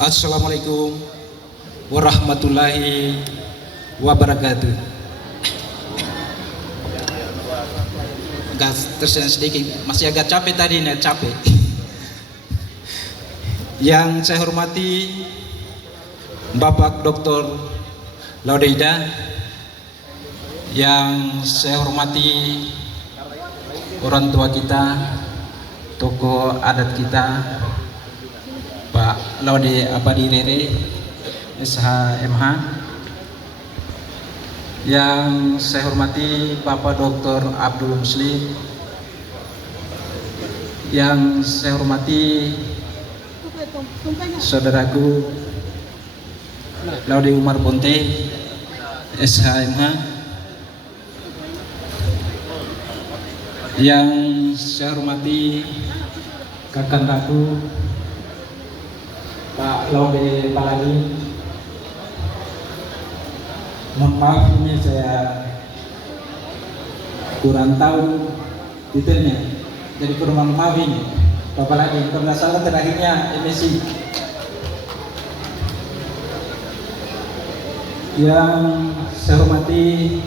Assalamualaikum warahmatullahi wabarakatuh. Agak tersendat sedikit, masih agak capek tadi nih, capek. Yang saya hormati Bapak Dr. Laudeida, yang saya hormati orang tua kita, tokoh adat kita, Pak Laude Abadi Rere SHMH, yang saya hormati Bapak Dr. Abdul Muslim, yang saya hormati saudaraku Laude Umar Bonte SHMH, yang saya hormati kakandaku Pak Laude Palani. Mohon maaf, ini saya kurang tahu detailnya, jadi kurang maaf ini Bapak lagi karena salah terakhirnya MSI. Yang saya hormati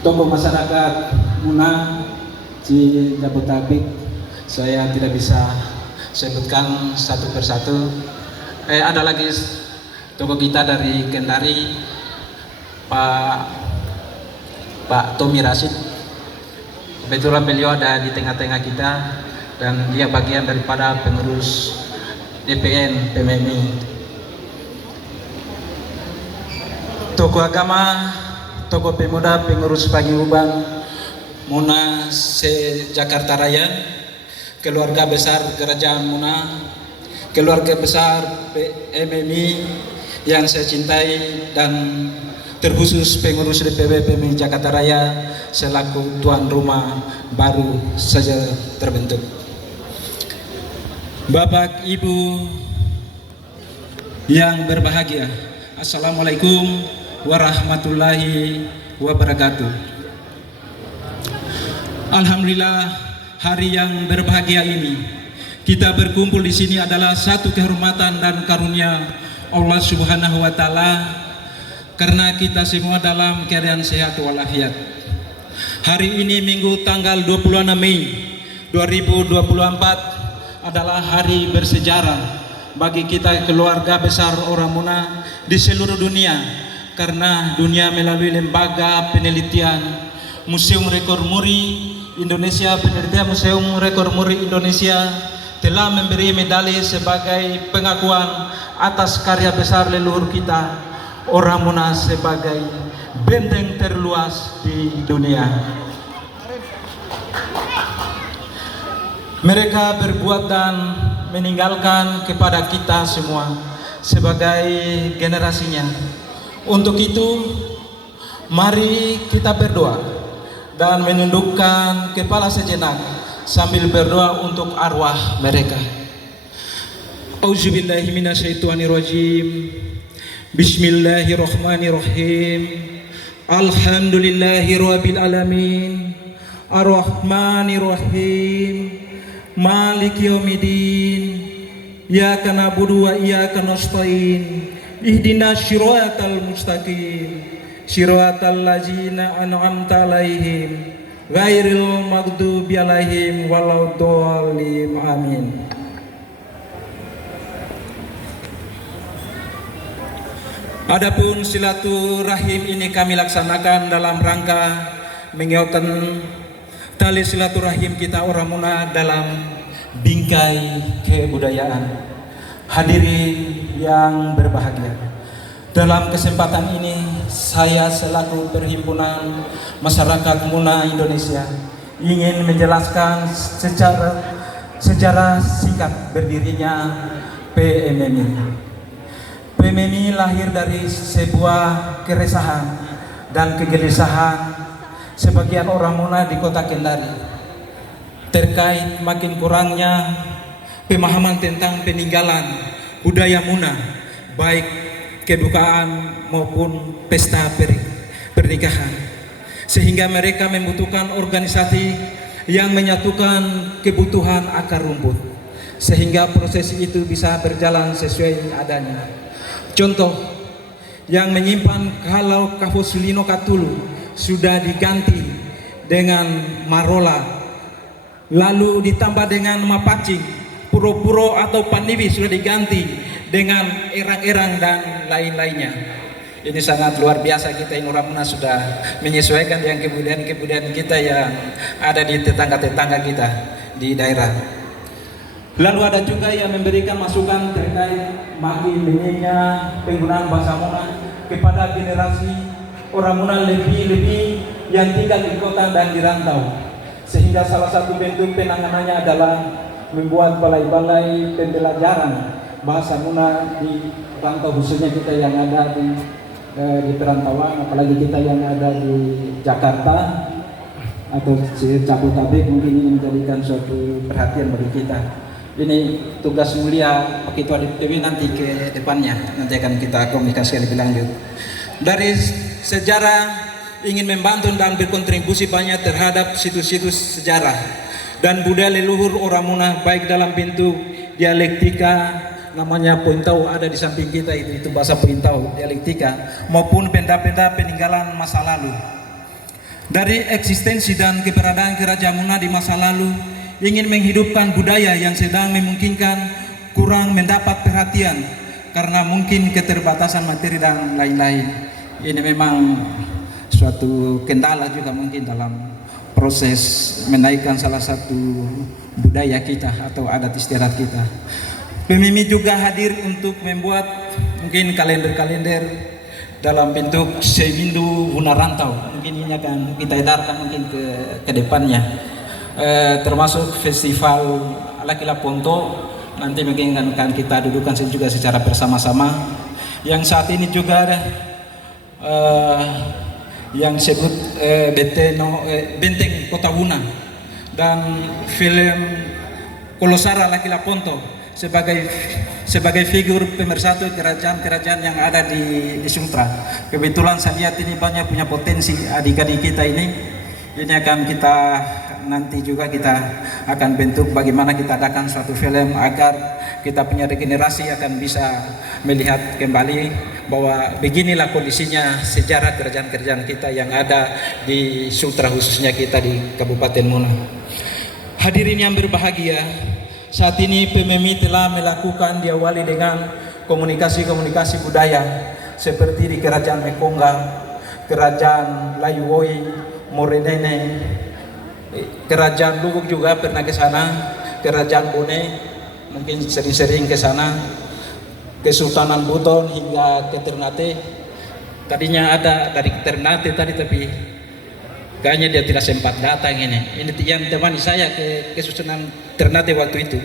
tokoh masyarakat Muna di Jabodetabek, saya tidak bisa sebutkan satu persatu. Ada lagi tokoh kita dari Kendari, Pak Tommy Rashid. Kebetulan beliau ada di tengah-tengah kita dan dia bagian daripada pengurus DPN PMMI. Tokoh agama, tokoh pemuda, pengurus Paguyuban Muna se Jakarta Raya, keluarga besar Kerajaan Muna, keluarga besar PMMI yang saya cintai, dan terkhusus pengurus DPW PMI Jakarta Raya selaku tuan rumah baru saja terbentuk. Bapak Ibu yang berbahagia, Assalamualaikum warahmatullahi wabarakatuh. Alhamdulillah, hari yang berbahagia ini kita berkumpul di sini adalah satu kehormatan dan karunia Allah Subhanahu wa taala, karena kita semua dalam keadaan sehat walafiat. Hari ini Minggu tanggal 26 Mei 2024 adalah hari bersejarah bagi kita keluarga besar orang Muna di seluruh dunia, karena dunia melalui lembaga penelitian Museum Rekor Muri Indonesia, penelitian Museum Rekor Muri Indonesia telah memberi medali sebagai pengakuan atas karya besar leluhur kita orang Muna sebagai benteng terluas di dunia. Mereka berbuat dan meninggalkan kepada kita semua sebagai generasinya. Untuk itu, mari kita berdoa dan menundukkan kepala sejenak sambil berdoa untuk arwah mereka. Auzubillahi minasyaitonirrajim. Bismillahirrahmanirrahim. Alhamdulillahirabbil alamin. Arrahmanirrahim. Maliki yaumiddin. Iyyaka na'budu wa iyyaka nasta'in. Ihdinas shiratal mustaqim. Shiratal ladzina an'amta 'alaihim ghairil maghdubi 'alaihim waladdallin. Amin. Adapun silaturahim ini kami laksanakan dalam rangka mengiaukan tali silaturahim kita orang Muna dalam bingkai kebudayaan. Hadirin yang berbahagia, dalam kesempatan ini saya selaku Perhimpunan Masyarakat Muna Indonesia ingin menjelaskan secara sejarah singkat berdirinya PMMI. PMMI lahir dari sebuah keresahan dan kegelisahan sebagian orang Muna di kota Kendari terkait makin kurangnya pemahaman tentang peninggalan budaya Muna, baik kedukaan maupun pesta pernikahan. Sehingga mereka membutuhkan organisasi yang menyatukan kebutuhan akar rumput, sehingga proses itu bisa berjalan sesuai adanya. Contoh, yang menyimpan kalau Kafosulino Katulu sudah diganti dengan Marola, lalu ditambah dengan Mapacing, Puro-Puro atau Paniwi sudah diganti dengan erang-erang dan lain-lainnya. Ini sangat luar biasa, kita yang orang Muna sudah menyesuaikan dengan kebudayaan kita yang ada di tetangga-tetangga kita di daerah. Lalu ada juga yang memberikan masukan terkait makin minimnya penggunaan bahasa Muna kepada generasi orang Muna lebih yang tinggal di kota dan di rantau. Sehingga salah satu bentuk penanganannya adalah membuat balai-balai pembelajaran bahasa Muna di rantau, khususnya kita yang ada di perantauan, apalagi kita yang ada di Jakarta atau Jabodetabek, mungkin ini menjadikan suatu perhatian bagi kita. Ini tugas mulia Pak Ketua DPW nanti ke depannya, nanti akan kita komunikasikan lebih lanjut. Dari sejarah ingin membantu dan berkontribusi banyak terhadap situs-situs sejarah dan budaya leluhur orang Muna, baik dalam bentuk dialektika, namanya Pointau ada di samping kita, itu bahasa Pointau dialektika, maupun benda-benda peninggalan masa lalu. Dari eksistensi dan keberadaan Kerajaan Muna di masa lalu, ingin menghidupkan budaya yang sedang memungkinkan kurang mendapat perhatian karena mungkin keterbatasan materi dan lain-lain. Ini memang suatu kendala juga mungkin dalam proses menaikkan salah satu budaya kita atau adat istiadat kita. PMMI juga hadir untuk membuat mungkin kalender-kalender dalam bentuk Sewindu Huna Rantau. Mungkin ini akan kita edarkan mungkin ke depannya. Termasuk festival Lakila Ponto, nanti mungkin akan kita dudukan juga secara bersama-sama. Yang saat ini juga ada yang disebut Benteng Kota Huna dan film Kolosara Lakila Ponto sebagai figur pemersatu kerajaan-kerajaan yang ada di Sumatera. Kebetulan saya lihat ini banyak punya potensi adik-adik kita ini akan kita nanti juga kita akan bentuk bagaimana kita adakan suatu film agar kita punya regenerasi akan bisa melihat kembali bahwa beginilah kondisinya sejarah kerajaan-kerajaan kita yang ada di Sumatera, khususnya kita di Kabupaten Muna. Hadirin yang berbahagia, saat ini PMMI telah melakukan diawali dengan komunikasi budaya seperti di Kerajaan Mekongga, Kerajaan Layuwoi, Morenene, Kerajaan Lubuk juga pernah ke sana, Kerajaan Bone mungkin sering-sering ke sana, Kesultanan Buton hingga ke Ternate. Tadinya ada dari Ternate tadi tapi kayaknya dia tidak sempat datang ini. Ini yang temani saya ke Kesultanan Ternate waktu itu.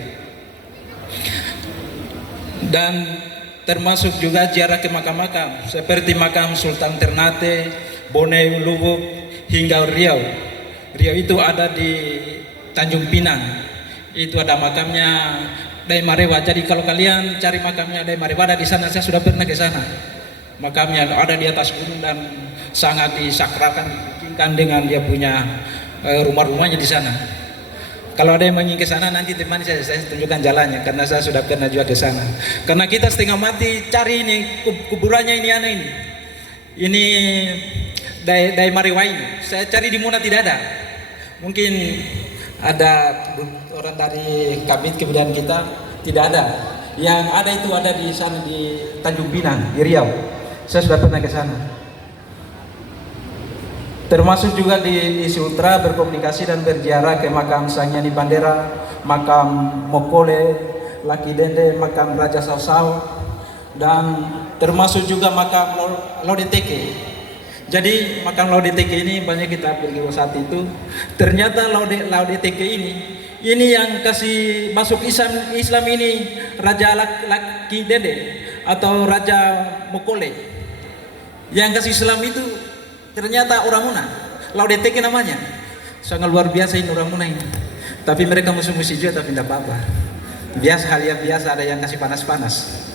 Dan termasuk juga ziarah ke makam-makam seperti makam Sultan Ternate, Bone, Lubuk hingga Riau. Riau itu ada di Tanjung Pinang. Itu ada makamnya Dai Marewa. Jadi kalau kalian cari makamnya Dai Marewa ada di sana, saya sudah pernah ke sana. Makamnya ada di atas gunung dan sangat disakralkan, dipungkinkan dengan dia punya rumah-rumahnya di sana. Kalau ada yang ingin ke sana nanti temani saya tunjukkan jalannya karena saya sudah pernah juga ke sana. Karena kita setengah mati cari ini kuburannya ini aneh ini. Ini Dai Marewa ini. Saya cari di Muna tidak ada. Mungkin ada orang dari Kabit Kebudayaan kita tidak ada. Yang ada itu ada di sana di Tanjung Pinang, di Riau. Saya sudah pernah ke sana. Termasuk juga di Sumatera berkomunikasi dan berziarah ke makam Sangyani Bandera, makam Mokole, Laki Dende, makam Raja Sausau, dan termasuk juga makam Laudeteke. Jadi makam Laudeteke ini banyak kita pergi saat itu. Ternyata Laudeteke ini yang kasih masuk Islam ini Raja Laki Dende atau Raja Mokole. Yang kasih Islam itu ternyata orang Muna, Laudeteke namanya. Sangat luar biasa ini orang Muna ini. Tapi mereka musuh-musuh juga tapi tidak apa-apa. Biasa, hal yang biasa, ada yang kasih panas-panas.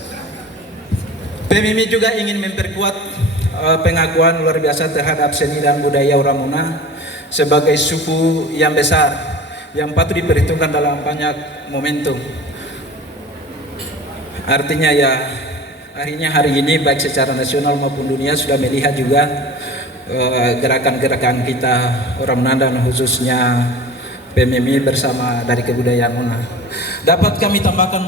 PMMI juga ingin memperkuat pengakuan luar biasa terhadap seni dan budaya orang Muna sebagai suku yang besar yang patut diperhitungkan dalam banyak momentum. Artinya ya, akhirnya hari ini baik secara nasional maupun dunia sudah melihat juga gerakan-gerakan kita orang Muna dan khususnya PMMI bersama dari kebudayaan Muna. Dapat kami tambahkan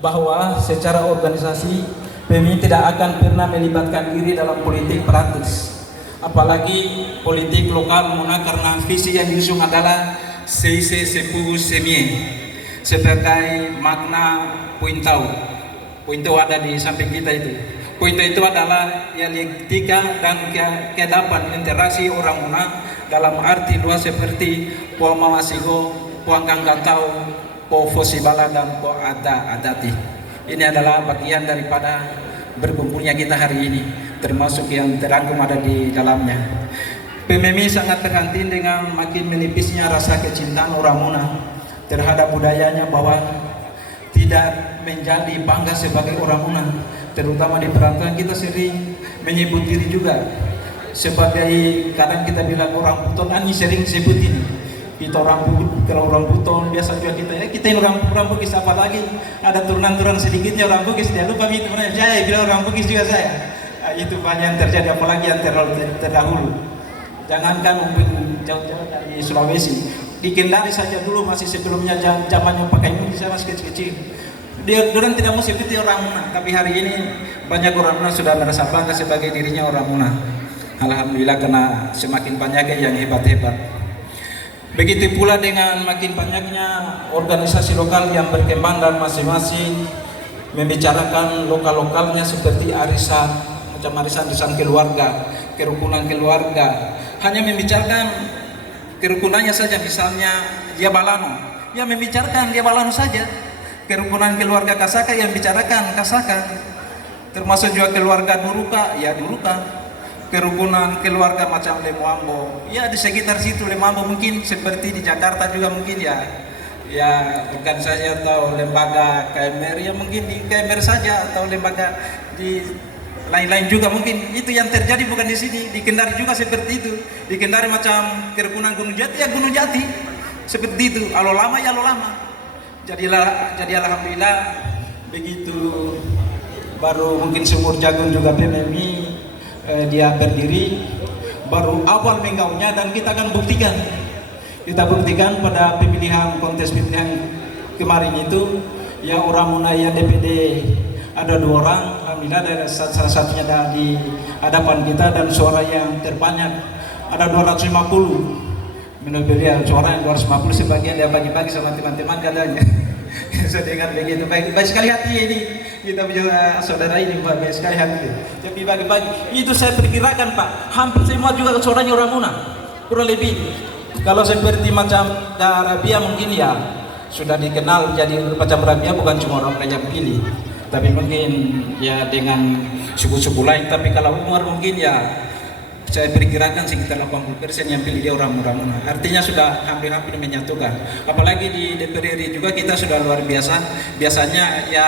bahwa secara organisasi PMMI tidak akan pernah melibatkan diri dalam politik praktis, apalagi politik lokal Muna, karena visi yang diusung adalah Seise Sepuh Semie sebagai makna Puintau. Puintau ada di samping kita itu. Puintau itu adalah dialektika dan keadapan interaksi orang Muna dalam arti luas seperti po mawasigo, po angkang katau, po fosibala dan po adati. Ini adalah bagian daripada berkumpulnya kita hari ini, termasuk yang terangkum ada di dalamnya. PMMI sangat prihatin dengan makin menipisnya rasa kecintaan orang Muna terhadap budayanya, bahwa tidak menjadi bangga sebagai orang Muna. Terutama di perantauan kita sering menyebut diri juga sebagai, kadang kita bilang orang Buton, ini sering sebutin kita orang kalau orang Buton biasa juga kita ini orang Bugis, apalagi ada turunan-turunan sedikitnya orang Bugis, dia lupa itu mana saya bilang orang Bugis juga saya. Itu banyak yang terjadi, apalagi yang terdahulu. Jangankan mungkin jauh-jauh dari Sulawesi, di Kendari saja dulu masih sebelumnya zamannya pakai ini, saya masih kecil-kecil. Dia tidak mau seperti orang Muna, tapi hari ini banyak orang Muna sudah merasa bangga sebagai dirinya orang Muna. Alhamdulillah, karena semakin banyaknya yang hebat-hebat. Begitu pula dengan makin banyaknya organisasi lokal yang berkembang dan masing-masing membicarakan lokal-lokalnya seperti arisan, macam arisan keluarga, kerukunan keluarga. Hanya membicarakan kerukunannya saja, misalnya dia Balano, ya membicarakan dia Balano saja. Kerukunan keluarga Kasaka yang bicarakan Kasaka, termasuk juga keluarga Duruka, ya Duruka. Kerukunan keluarga macam Lemuambo, ya di sekitar situ Lemuambo, mungkin seperti di Jakarta juga mungkin ya organisasi atau lembaga KMR, ya mungkin di KMR saja atau lembaga di lain-lain juga mungkin. Itu yang terjadi bukan di sini, di Kendari juga seperti itu. Di Kendari macam kerukunan Gunung Jati, ya Gunung Jati seperti itu. Alo lama ya alo lama. Jadi alhamdulillah begitu baru mungkin sumur jagung juga PMMI dia berdiri, baru awal menggaunya, dan kita akan buktikan. Kita buktikan pada pemilihan, kontes pemilihan kemarin itu, ya orang Muna yang DPD ada 2 orang, alhamdulillah ada salah satunya ada di hadapan kita, dan suara yang terbanyak ada 250. Menurut beliau suara yang 250 sebagian dia bagi-bagi sama teman-teman katanya. Saya dengar begitu, baik sekali hati ini kita punya saudara ini, baik sekali hati. Tapi bagi-bagi itu saya perkirakan Pak, hampir semua juga suaranya orang Muna kurang lebih. Kalau seperti macam Arabia mungkin ya sudah dikenal jadi macam Arabia, bukan cuma orang yang pilih, tapi mungkin ya dengan suku-suku lain. Tapi kalau Umar mungkin ya saya perkirakan sekitar 80% yang pilih dia orang Muna. Artinya sudah hampir-hampir menyatukan. Apalagi di DPR RI juga kita sudah luar biasa. Biasanya ya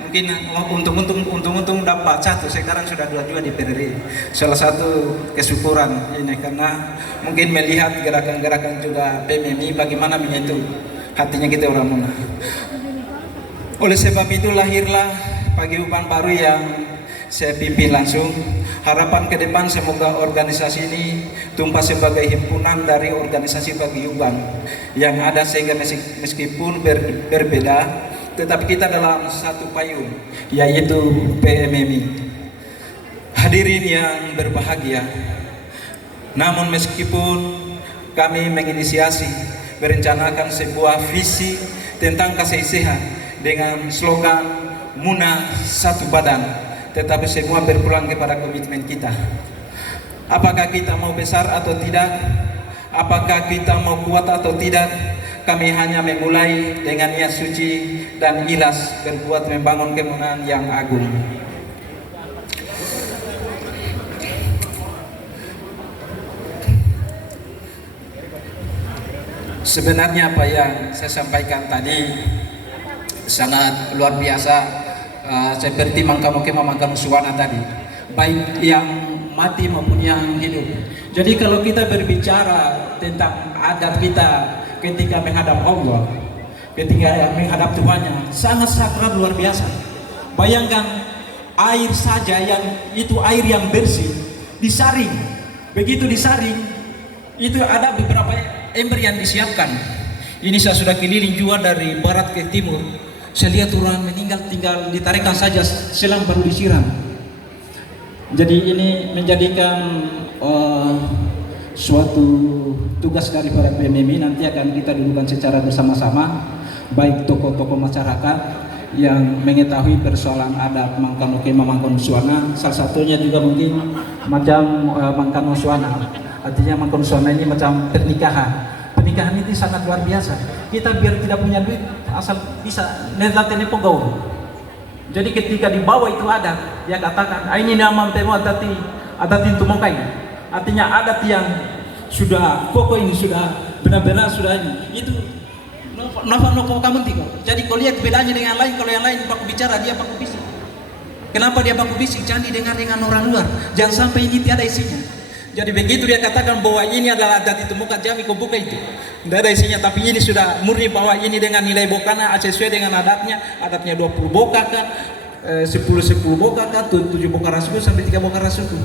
mungkin untung dapat 1, sekarang sudah 2 juga di DPR RI. Salah satu kesyukuran ini karena mungkin melihat gerakan-gerakan juga PMMI bagaimana menyentuh hatinya kita orang Muna. Oleh sebab itu lahirlah paguyuban baru yang saya pimpin langsung. Harapan ke depan semoga organisasi ini tumpah sebagai himpunan dari organisasi paguyuban yang ada, sehingga meskipun berbeda tetapi kita dalam satu payung, yaitu PMMI. Hadirin yang berbahagia, namun meskipun kami menginisiasi merencanakan sebuah visi tentang kasih-sehat dengan slogan Muna Satu Badan, tetapi semua berpulang kepada komitmen kita. Apakah kita mau besar atau tidak, apakah kita mau kuat atau tidak, kami hanya memulai dengan niat suci dan ikhlas berbuat membangun kemenangan yang agung. Sebenarnya apa yang saya sampaikan tadi sangat luar biasa seperti Mangkano Kema Mangkano Suwana tadi, baik yang mati maupun yang hidup. Jadi kalau kita berbicara tentang adat kita ketika menghadap Allah, ketika menghadap Tuhannya, sangat sakral luar biasa. Bayangkan air saja yang itu air yang bersih disaring, begitu disaring itu ada beberapa ember yang disiapkan. Ini saya sudah keliling juga dari barat ke timur. Saya lihat orang meninggal tinggal ditarikan saja selang baru disiram. Jadi ini menjadikan suatu tugas dari para PMMI, nanti akan kita dudukan secara bersama-sama, baik tokoh-tokoh masyarakat yang mengetahui persoalan adat Mangkano Kema Mangkano Suwana. Salah satunya juga mungkin macam Mangkano Suwana. Artinya Mangkano Suwana ini macam pernikahan. Pernikahan itu sangat luar biasa. Kita biar tidak punya duit, asal bisa nelatene pegawai. Jadi ketika dibawa itu adat, dia katakan, ini nama temu adat itu mokai. Artinya adat yang sudah pokok ini sudah benar-benar sudah ini. Itu napa kamu tiko. Jadi kau lihat bedanya dengan lain, kalau yang lain baku bicara, dia baku bisik. Kenapa dia baku bisik? Jangan didengar dengan orang luar. Jangan sampai ini tiada isinya. Jadi begitu dia katakan bahwa ini adalah adat itu muka jami kau buka itu. Tidak ada isinya, tapi ini sudah murni bahwa ini dengan nilai bokana sesuai dengan adatnya 20 boka kan, 10 boka kan, 7 boka rasuku sampai 3 boka rasuku.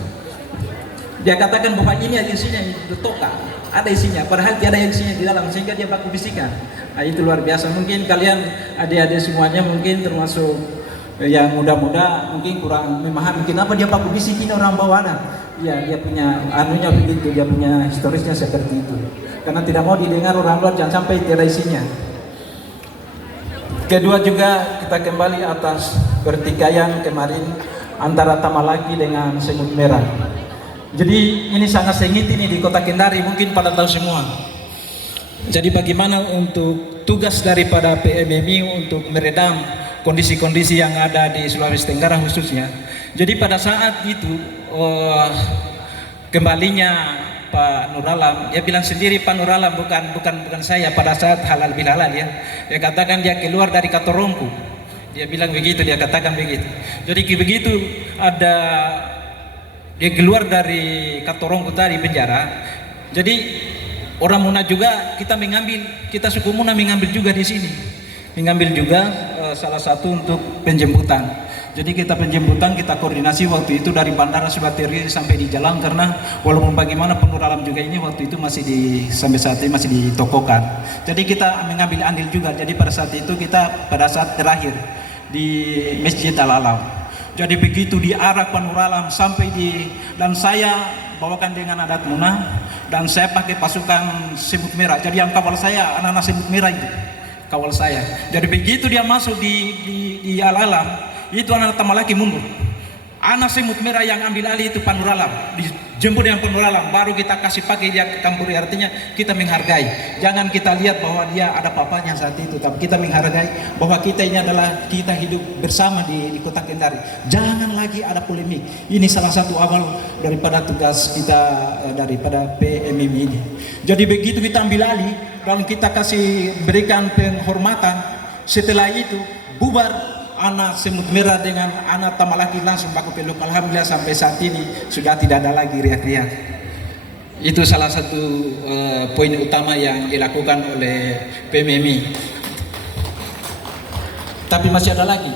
Dia katakan bahwa ini ada isinya, toka, ada isinya, padahal tiada isinya di dalam, sehingga dia baku bisikan. Nah, itu luar biasa. Mungkin kalian adik-adik semuanya mungkin termasuk yang muda-muda mungkin kurang memahami kenapa dia baku bisikin orang bawah. Ya, dia punya anunya begitu, dia punya historisnya seperti itu. Karena tidak mau didengar orang luar, jangan sampai tiada isinya. Kedua juga kita kembali atas pertikaian kemarin antara Tamalaki dengan Semut Merah. Jadi ini sangat sengit ini di Kota Kendari, mungkin pada tahu semua. Jadi bagaimana untuk tugas daripada PMMI untuk meredam kondisi-kondisi yang ada di Sulawesi Tenggara khususnya. Jadi pada saat itu kembalinya Pak Nur Alam, dia bilang sendiri Pak Nur Alam, bukan saya, pada saat halal bihalal ya. Dia katakan dia keluar dari Katorongku. Dia bilang begitu, dia katakan begitu. Jadi begitu ada dia keluar dari Katorongku tadi penjara. Jadi orang Muna juga kita suku Muna mengambil juga di sini. Mengambil juga salah satu untuk penjemputan. Jadi kita penjemputan, kita koordinasi waktu itu dari bandara sudah terdiri sampai di jalan, karena walaupun bagaimana Pak Nur Alam juga ini waktu itu sampai saat ini masih ditokokan. Jadi kita mengambil andil juga. Jadi pada saat itu kita pada saat terakhir di Masjid Al Alam. Jadi begitu diarak Pak Nur Alam sampai dan saya bawakan dengan adat Muna dan saya pakai pasukan Semut Merah. Jadi yang kawal saya anak-anak Semut Merah itu kawal saya. Jadi begitu dia masuk di Al Alam, itu anak Tamalaki mundur. Anak Semut Merah yang ambil alih itu Pak Nur Alam, dijemput dengan Pak Nur Alam, baru kita kasih pakai dia ke kampung. Artinya kita menghargai. Jangan kita lihat bahwa dia ada papanya saat itu, tapi kita menghargai bahwa kita ini adalah kita hidup bersama di Kota Kendari. Jangan lagi ada polemik. Ini salah satu awal daripada tugas kita daripada PMMI ini. Jadi begitu kita ambil alih dan kita kasih berikan penghormatan, setelah itu bubar. Anak Semut Merah dengan anak Tamalaki langsung baku peluk. Alhamdulillah sampai saat ini sudah tidak ada lagi riak-riak. Itu salah satu poin utama yang dilakukan oleh PMMI. Tapi masih ada lagi,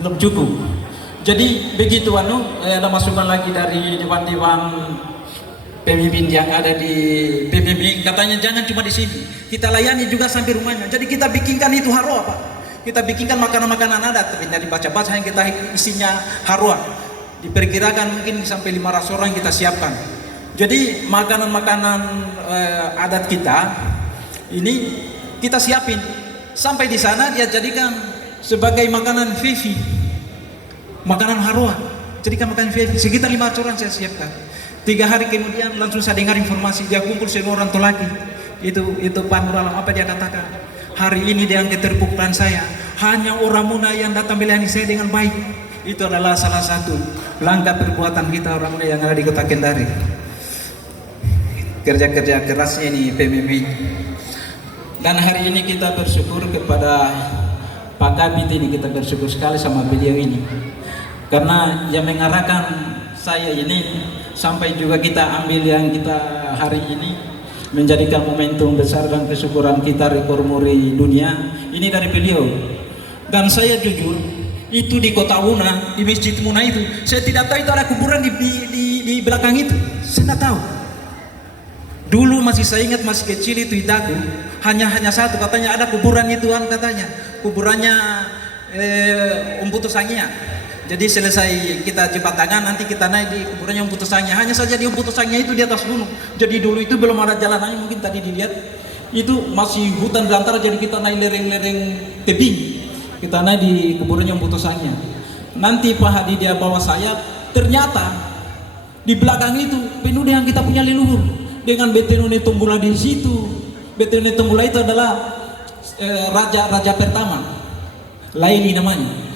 belum cukup. Jadi begitu ada masukan lagi dari dewan-dewan pemimpin yang ada di PMMI, katanya jangan cuma di sini, kita layani juga sampai rumahnya. Jadi kita bikinkan itu haroa, Pak. Kita bikinkan makanan-makanan adat, tapi dari baca-baca yang kita isinya haruan. Diperkirakan mungkin sampai 500 orang kita siapkan. Jadi makanan-makanan adat kita ini kita siapin. Sampai di sana dia jadikan sebagai makanan vivi, makanan haruan. Jadikan makanan vivi. Sekitar 500 orang saya siapkan. 3 hari kemudian langsung saya dengar informasi dia kumpul semua orang Tolaki. Itu Pak Nur Alam, apa dia katakan? Hari ini dengan keterpukulan saya, hanya orang Muna yang datang melayani saya dengan baik. Itu adalah salah satu langkah perbuatan kita orang Muna yang ada di Kota Kendari. Kerja-kerja kerasnya ini PMMI. Dan hari ini kita bersyukur kepada Pak Kabit ini kita bersyukur sekali sama beliau ini, karena yang mengarahkan saya ini sampai juga kita ambil yang kita hari ini menjadikan momentum besar dan kesyukuran kita rekor muri dunia ini dari beliau. Dan saya jujur itu di kota Una, di Masjid Muna itu, saya tidak tahu itu ada kuburan di belakang itu, saya tidak tahu. Dulu masih saya ingat masih kecil itu aku hanya satu, katanya ada kuburan itu katanya kuburannya Om Putu Sangia. Jadi selesai kita jebat tangan, nanti kita naik di kuburannya Om Putu Sangia. Hanya saja di Om Putu Sangia itu di atas gunung. Jadi dulu itu belum ada jalanannya, mungkin tadi dilihat itu masih hutan belantara. Jadi kita naik lereng-lereng tebing, kita naik di kuburannya Om Putu Sangia. Nanti Pak Hadi dia bawa saya, ternyata di belakang itu penuh dengan kita punya leluhur, dengan Betenone Tombula di situ. Betenone Tombula itu adalah raja pertama, Laili namanya.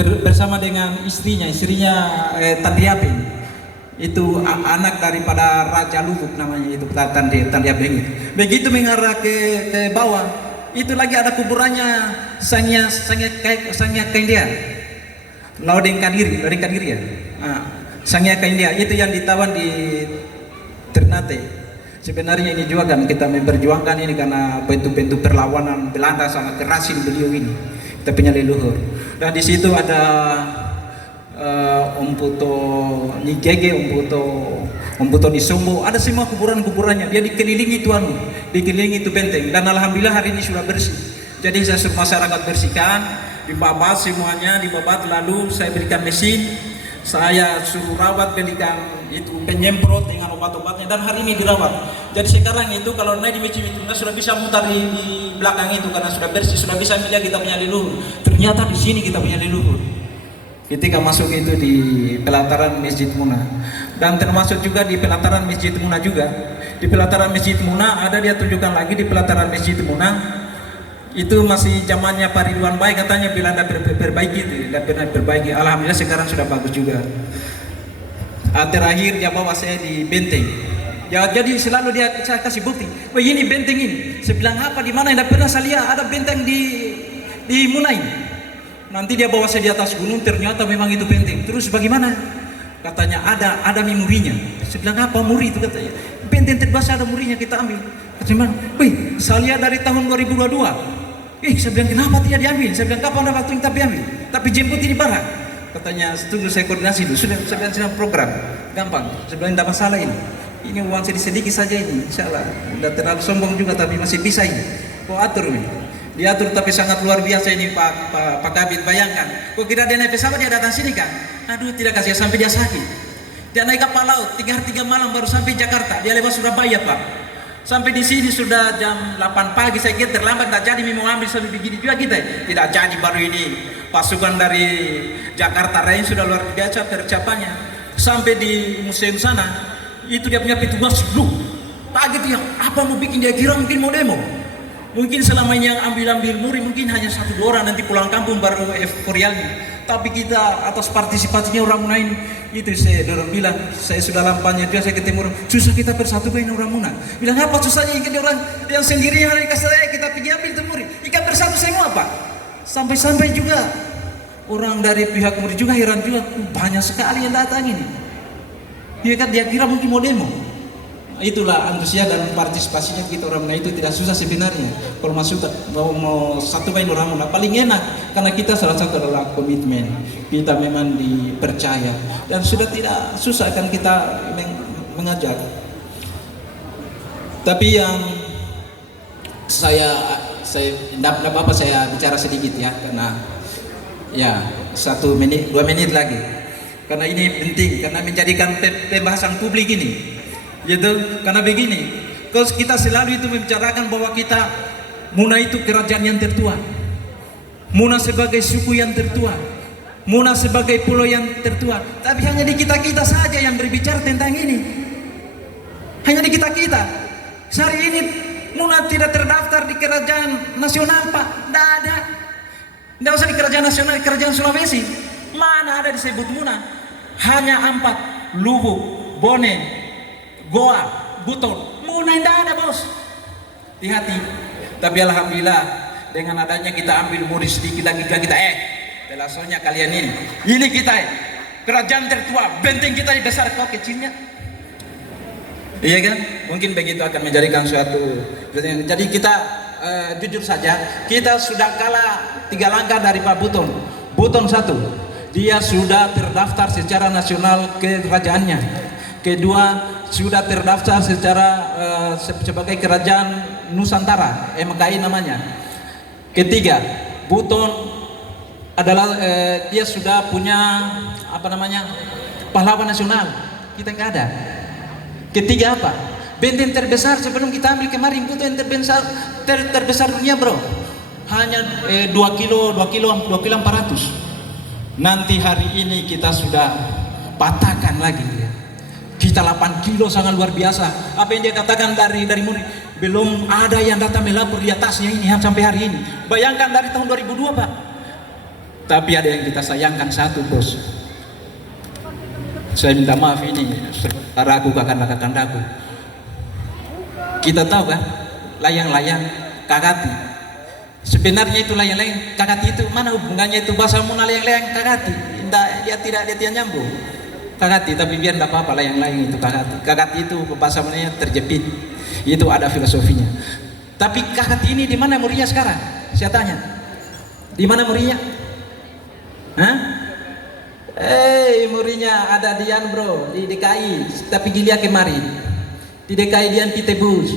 Bersama dengan istrinya Tandiapeng, itu anak daripada Raja Lubuk namanya, itu Tandiapeng itu. Begitu mengarah ke bawah itu lagi ada kuburannya Sangia Kaindia, Laudeng Kadiri ya. Sangia Kaindia itu yang ditawan di Ternate. Sebenarnya ini juga kan kita memperjuangkan ini karena bentuk-bentuk perlawanan Belanda sangat keras beliau ini, kita punya leluhur. Dan di situ ada Om Putu Nigege, Om Putu Nisombo, ada semua kuburannya. Dia dikelilingi itu benteng. Dan alhamdulillah hari ini sudah bersih. Jadi saya suruh masyarakat bersihkan, dibabat semuanya, lalu saya berikan mesin, saya suruh rawat, berikan itu penyemprot dengan obat-obatnya, dan hari ini dirawat. Jadi sekarang itu kalau naik di Masjid itu sudah bisa mutar di belakang itu karena sudah bersih, sudah bisa melihat kita punya leluhur. Ternyata di sini kita punya leluhur. Ketika masuk itu di pelataran Masjid Muna, dan termasuk juga di pelataran Masjid Muna juga. Di pelataran Masjid Muna ada dia tunjukkan lagi di pelataran Masjid Muna. Itu masih zamannya Pak Ridwan Baik, katanya Belanda perbaiki itu, pernah perbaiki. Alhamdulillah sekarang sudah bagus juga. Terakhir dia bawa saya di benteng. Ya, jadi selalu saya kasih bukti. Begini benteng ini. Saya bilang apa di mana? Tidak pernah saya lihat ada benteng di Munai. Nanti dia bawa saya di atas gunung, ternyata memang itu benteng. Terus bagaimana? Katanya ada memorinya. Saya bilang apa muri itu, katanya. Benteng terbesar ada murinya, kita ambil. Katanya, wih, saya lihat dari tahun 2022. Saya bilang kenapa tidak diambil? Saya bilang kapan ada waktu yang tapi ambil? Tapi jemput ini barang. Katanya tunggu saya koordinasi dulu. Sudah sedang program, gampang. Saya bilang tidak masalah ini. Ini uang sedikit saja ini, insyaallah. Tidak terlalu sombong juga tapi masih bisa ini. Kok atur ini? Diatur tapi sangat luar biasa ini Pak Kabit. Bayangkan, kok kira dia naik pesawat dia datang sini kan? Aduh, tidak kasih sampai dia sakit. Dia naik kapal laut 3 hari 3 malam baru sampai Jakarta. Dia lewat Surabaya Pak. Sampai di sini sudah jam 8 pagi, saya kira terlambat, tidak jadi mau ambil sampai begini juga kita. Tidak jadi baru ini pasukan dari Jakarta Raya sudah luar biasa percapannya. Sampai di museum sana, itu dia punya petugas blue. Kaget ya, apa mau bikin dia kira mungkin mau demo. Mungkin selama ini yang ambil muri mungkin hanya 1-2 orang, nanti pulang kampung baru euforianya. Tapi kita atas partisipasinya orang Muna ini, itu saya dorong bilang, saya sudah lampanya dia, saya ketemu orang, susah kita bersatu dengan orang Muna. Bilang apa susahnya ikan orang yang sendiri yang kasih saya, kita pergi ambil itu muri. Ikan bersatu semua Pak. Sampai-sampai juga orang dari pihak muri juga heran juga, banyak sekali yang datang ini. Dia kira mungkin mau demo. Itulah antusias dan partisipasinya kita orang Muna itu tidak susah sebenarnya. Kalau mau satu main orang Muna paling enak karena kita salah satu adalah komitmen. Kita memang dipercaya dan sudah tidak susah kan kita mengajak. Tapi yang saya tidak apa-apa saya bicara sedikit ya, karena ya 1 menit 2 menit lagi. Karena ini penting, karena menjadikan pembahasan publik ini. Gitu, karena begini, kalau kita selalu itu membicarakan bahwa kita Muna itu kerajaan yang tertua, Muna sebagai suku yang tertua, Muna sebagai pulau yang tertua, tapi hanya di kita saja yang berbicara tentang ini. Hanya di kita. Sehari ini Muna tidak terdaftar di kerajaan nasional Pak, tidak ada. Tidak usah di kerajaan nasional, di kerajaan Sulawesi. Mana ada disebut Muna? Hanya 4, Lubuk, Bone, Goa, Buton. Muna tidak ada bos. Hati-hati. Tapi alhamdulillah dengan adanya kita ambil murid sedikit lagi kita belasonya kalian ini kita kerajaan tertua, benteng kita besar kau kecilnya. Iya kan? Mungkin begitu akan menjadikan suatu. Jadi kita jujur saja, kita sudah kalah 3 langkah dari Pak Buton. Buton 1, dia sudah terdaftar secara nasional kerajaannya. Kedua, sudah terdaftar secara sebagai kerajaan Nusantara, MKI namanya. Ketiga, Buton adalah dia sudah punya pahlawan nasional. Kita nggak ada. Ketiga apa? Benteng terbesar sebelum kita ambil kemarin Buton terbesar dunia bro. Hanya 2 kilo 400. Nanti hari ini kita sudah patahkan lagi. Kita 8 kilo sangat luar biasa. Apa yang dia katakan dari murid, belum ada yang datang melapor di atasnya ini sampai hari ini. Bayangkan dari tahun 2002 Pak. Tapi ada yang kita sayangkan satu bos. Saya minta maaf ini saudaraku kakak-kakakku. Kita tahu kan layang-layang kakati. Sebenarnya itu layang-layang kakati itu mana hubungannya itu bahasa Muna layang-layang kakati? Dia tidak nyambung. Kakati, tapi biar tidak apa-apa layang-layang itu kakati. Kakati itu bahasa Munanya terjepit. Itu ada filosofinya. Tapi kakati ini di mana muridnya sekarang? Saya tanya. Di mana muridnya? Hah? Muridnya ada Dian bro di DKI, tapi Gilia kemarin di DKI Dian ditebus.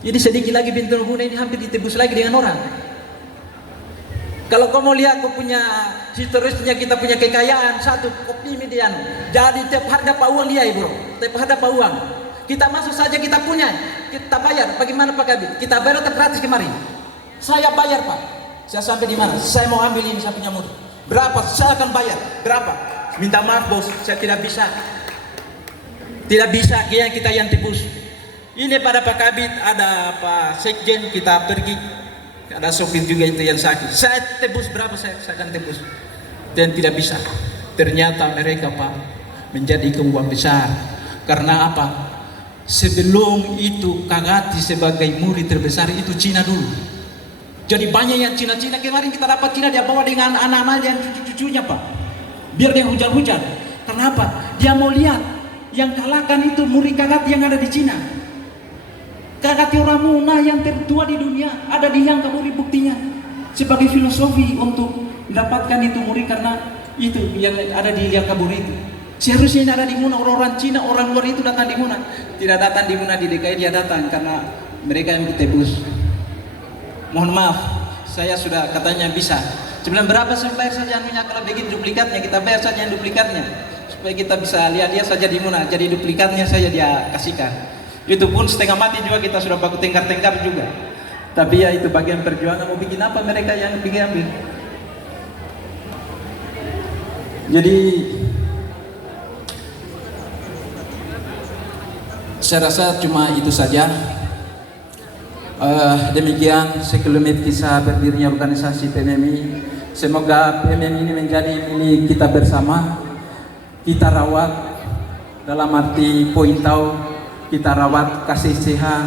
Jadi sedikit lagi Bintang Buna ini hampir ditebus lagi dengan orang. Kalau kau mau lihat kau punya historisnya, kita punya kekayaan satu kopi median. Jadi tiap hari dapat uang dia bro, tiap hari dapat uang. Kita masuk saja kita punya, kita bayar. Bagaimana Pak Kabit? Kita bayar tetap gratis kemarin. Saya bayar Pak. Saya sampai di mana? Saya mau ambil ini saya punya murid. Berapa? Saya akan bayar. Berapa? Minta maaf bos, saya tidak bisa. Tidak bisa, kita yang tebus. Ini pada Pak Kabit, ada Pak Sekjen, kita pergi. Ada sopir juga itu yang sakit. Saya tebus berapa saya akan tebus. Dan tidak bisa. Ternyata mereka Pak menjadi keuangan besar. Karena apa? Sebelum itu Kagati sebagai murid terbesar itu Cina dulu. Jadi banyak yang Cina-Cina kemarin kita dapat Cina dia bawa dengan anak-anak dan cucu-cucunya Pak. Biar dia hujan-hujan. Kenapa? Dia mau lihat yang kalahkan itu murid Kagati yang ada di Cina. Kagati orang Muna yang tertua di dunia ada di yang murid buktinya. Sebagai filosofi untuk mendapatkan itu murid karena itu yang ada di yang kabur itu. Seharusnya ini ada di Muna, orang-orang Cina, orang luar itu datang di Muna. Tidak datang di Muna, di DKI dia datang karena mereka yang ditebus. Mohon maaf, saya sudah katanya bisa. Sebelum berapa saya bayar saja anunya, kalau begitu duplikatnya kita bayar saja yang duplikatnya. Supaya kita bisa lihat dia saja di Muna, jadi duplikatnya saja dia kasihkan. Itu pun setengah mati juga kita sudah baku tengkar-tengkar juga. Tapi ya itu bagian perjuangan, mau bikin apa mereka yang bikin ambil. Jadi saya rasa cuma itu saja. Demikian sekelumit kisah berdirinya organisasi PMMI. Semoga PMMI ini menjadi milik kita bersama. Kita rawat dalam arti poin tahu, kita rawat kasih sehat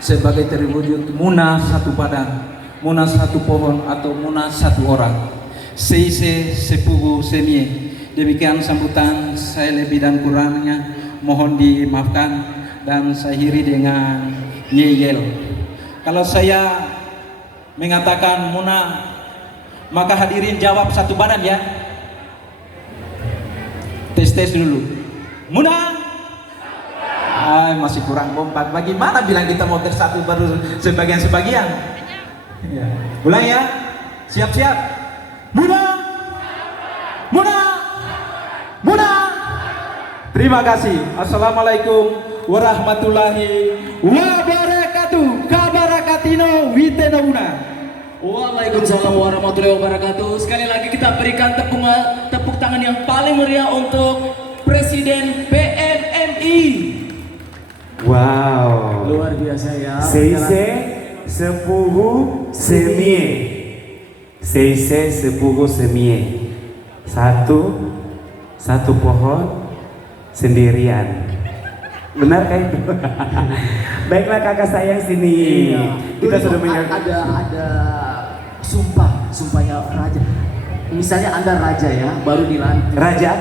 sebagai terwujud Muna satu badan, Muna satu pohon atau Muna satu orang. Seise sepugu semie. Demikian sambutan saya, lebih dan kurangnya mohon dimaafkan dan saya akhiri dengan yel. Kalau saya mengatakan Muna, maka hadirin jawab satu badan ya. Tes dulu. Muna. Masih kurang kompak. Bagaimana bilang kita mau bersatu baru sebagian-sebagian? Ya. Ulang ya. Siap-siap. Muna. Muna. Muna. Terima kasih. Assalamualaikum warahmatullahi wabarakatuh. Kabarakatino Witena Muna. Waalaikumsalam warahmatullahi wabarakatuh. Sekali lagi kita berikan tepuk tangan yang paling meriah untuk Presiden PMMI. Wow, Luar biasa ya. Seise sepuhu semie. Seise sepuhu semie. Satu pohon sendirian. Benar kan itu? Baiklah kakak sayang sini. Iya. Kita sudah ada sumpahnya raja. Misalnya Anda raja ya, baru dilantik. Raja apa?